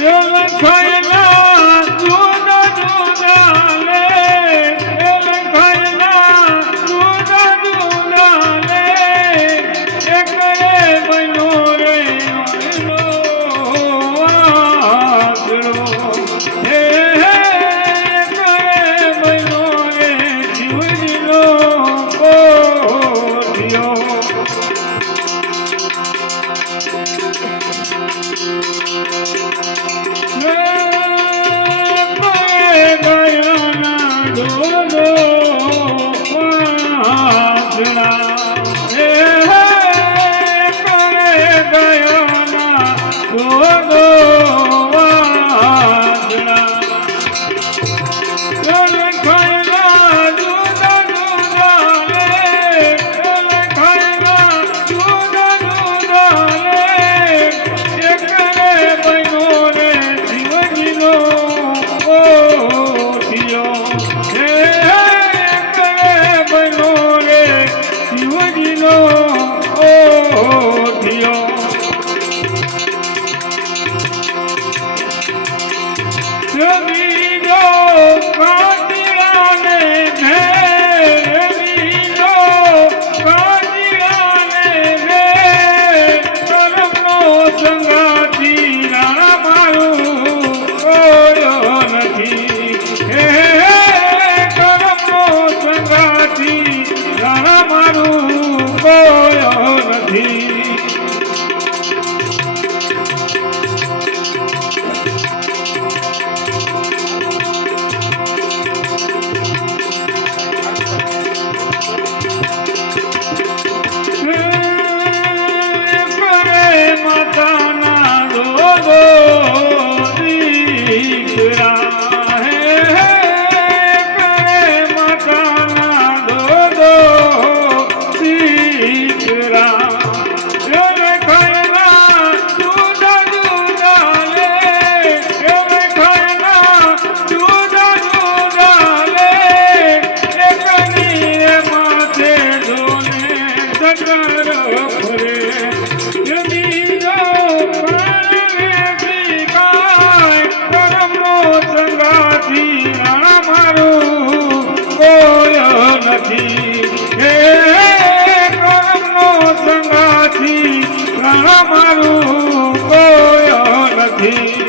લખાયેલા નથી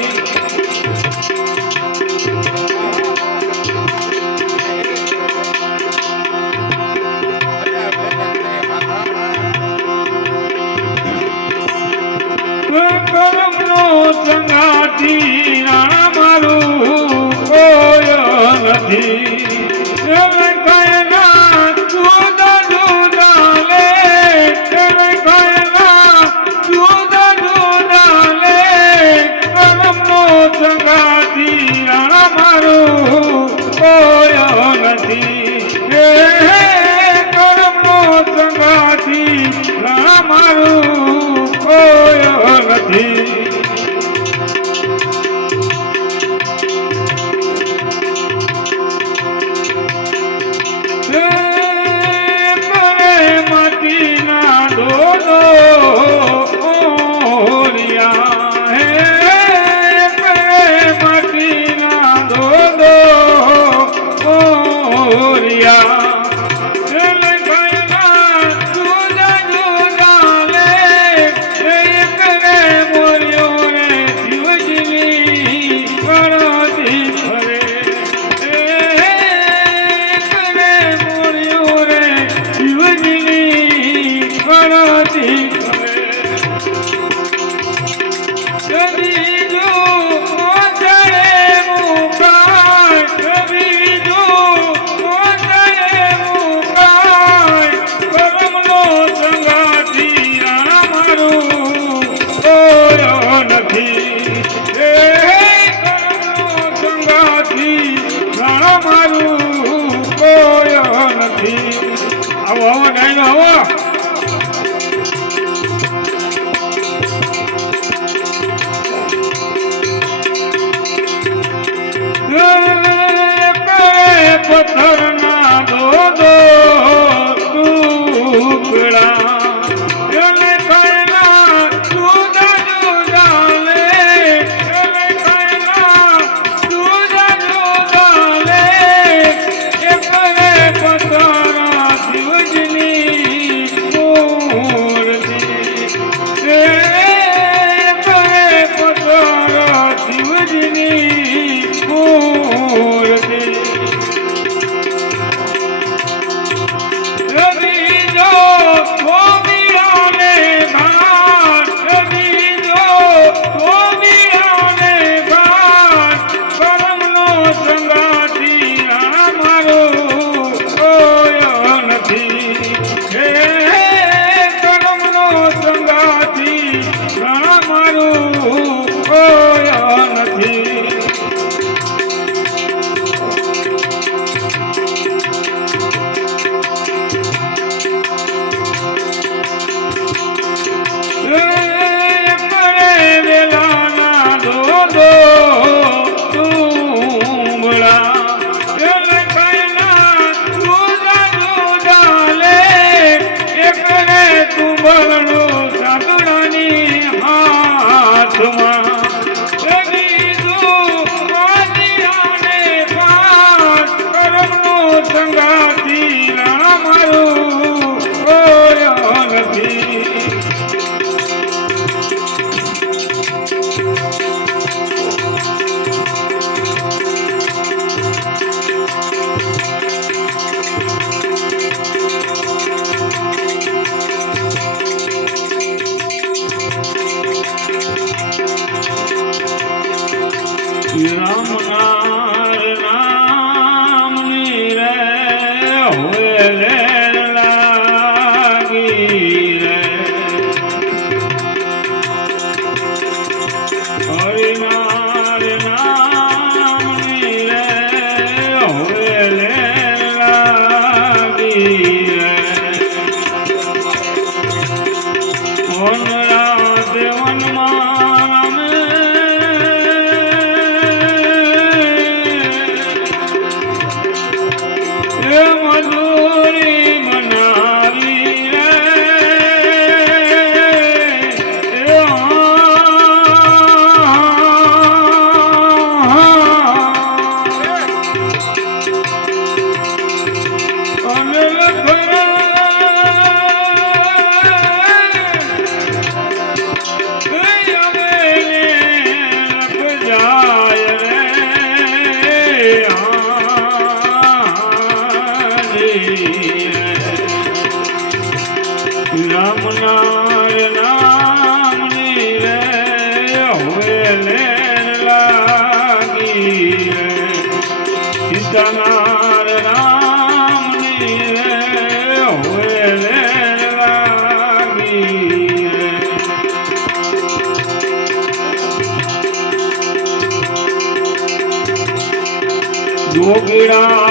જોગીડા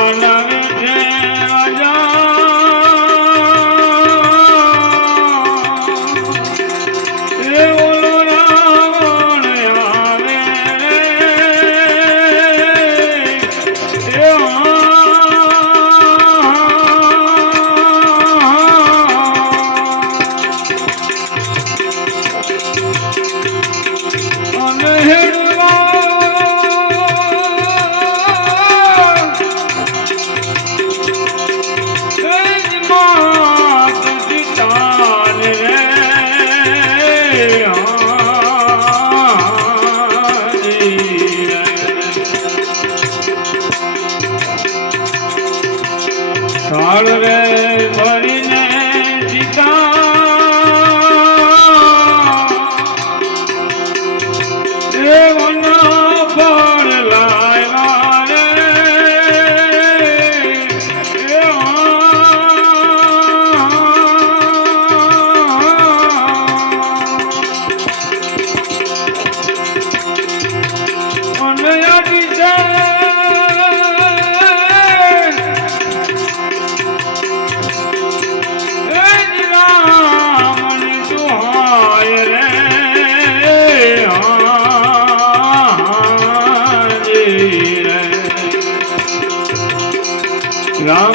રામ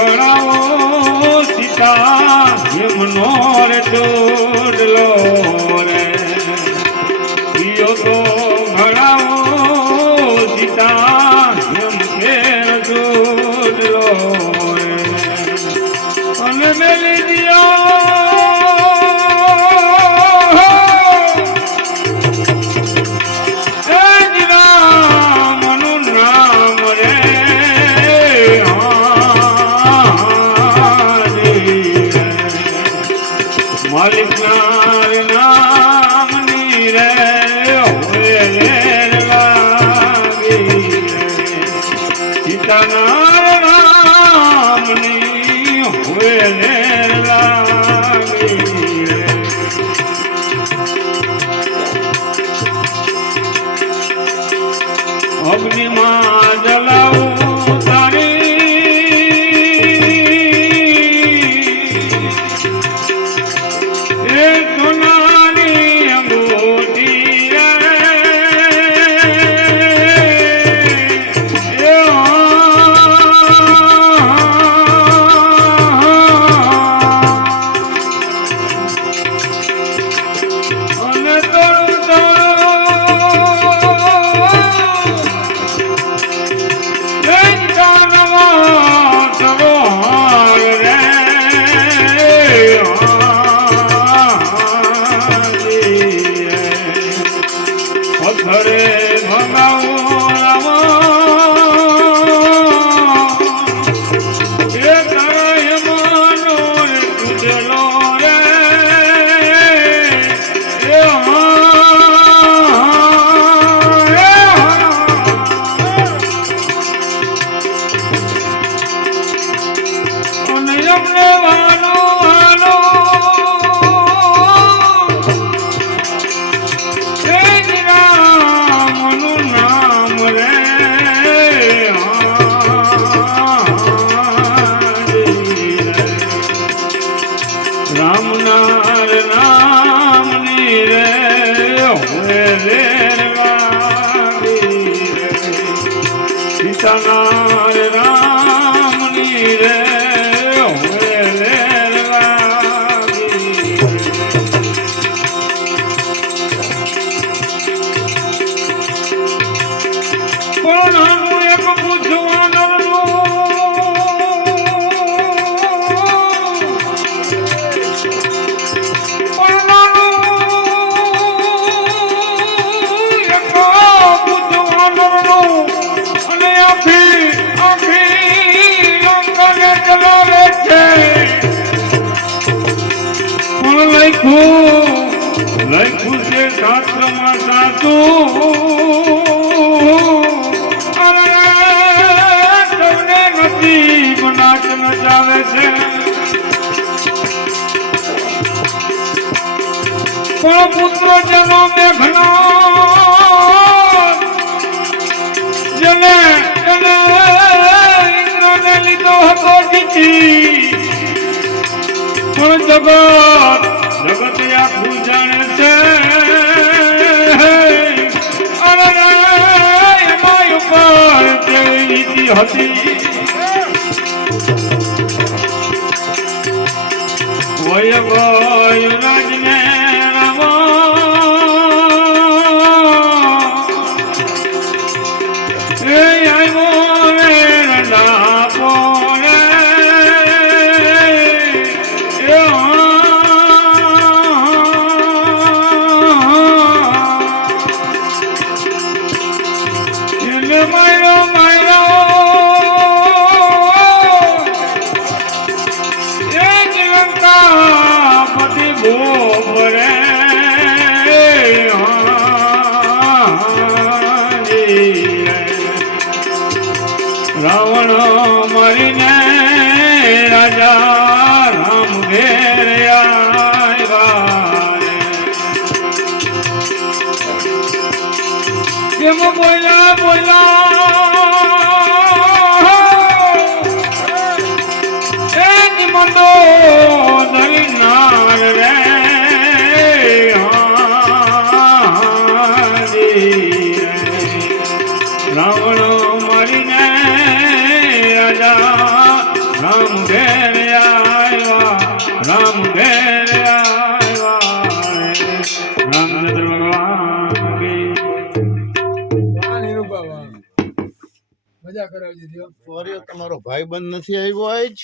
ભણાવો સીતા એમનો રચો અગ્નિમાં જલાવ. લખ્યું છે શાસ્ત્રમાં સાચું. તમને નસીબ નાચ નચાવે છે. પણ પુત્ર જનો મેઘનો, જને એને ઇન્દ્રને લીધો હતો જીતી પણ જગત જગત આખું હતી. હતી તમારો ભાઈ બંધ નથી આવ્યો આજ?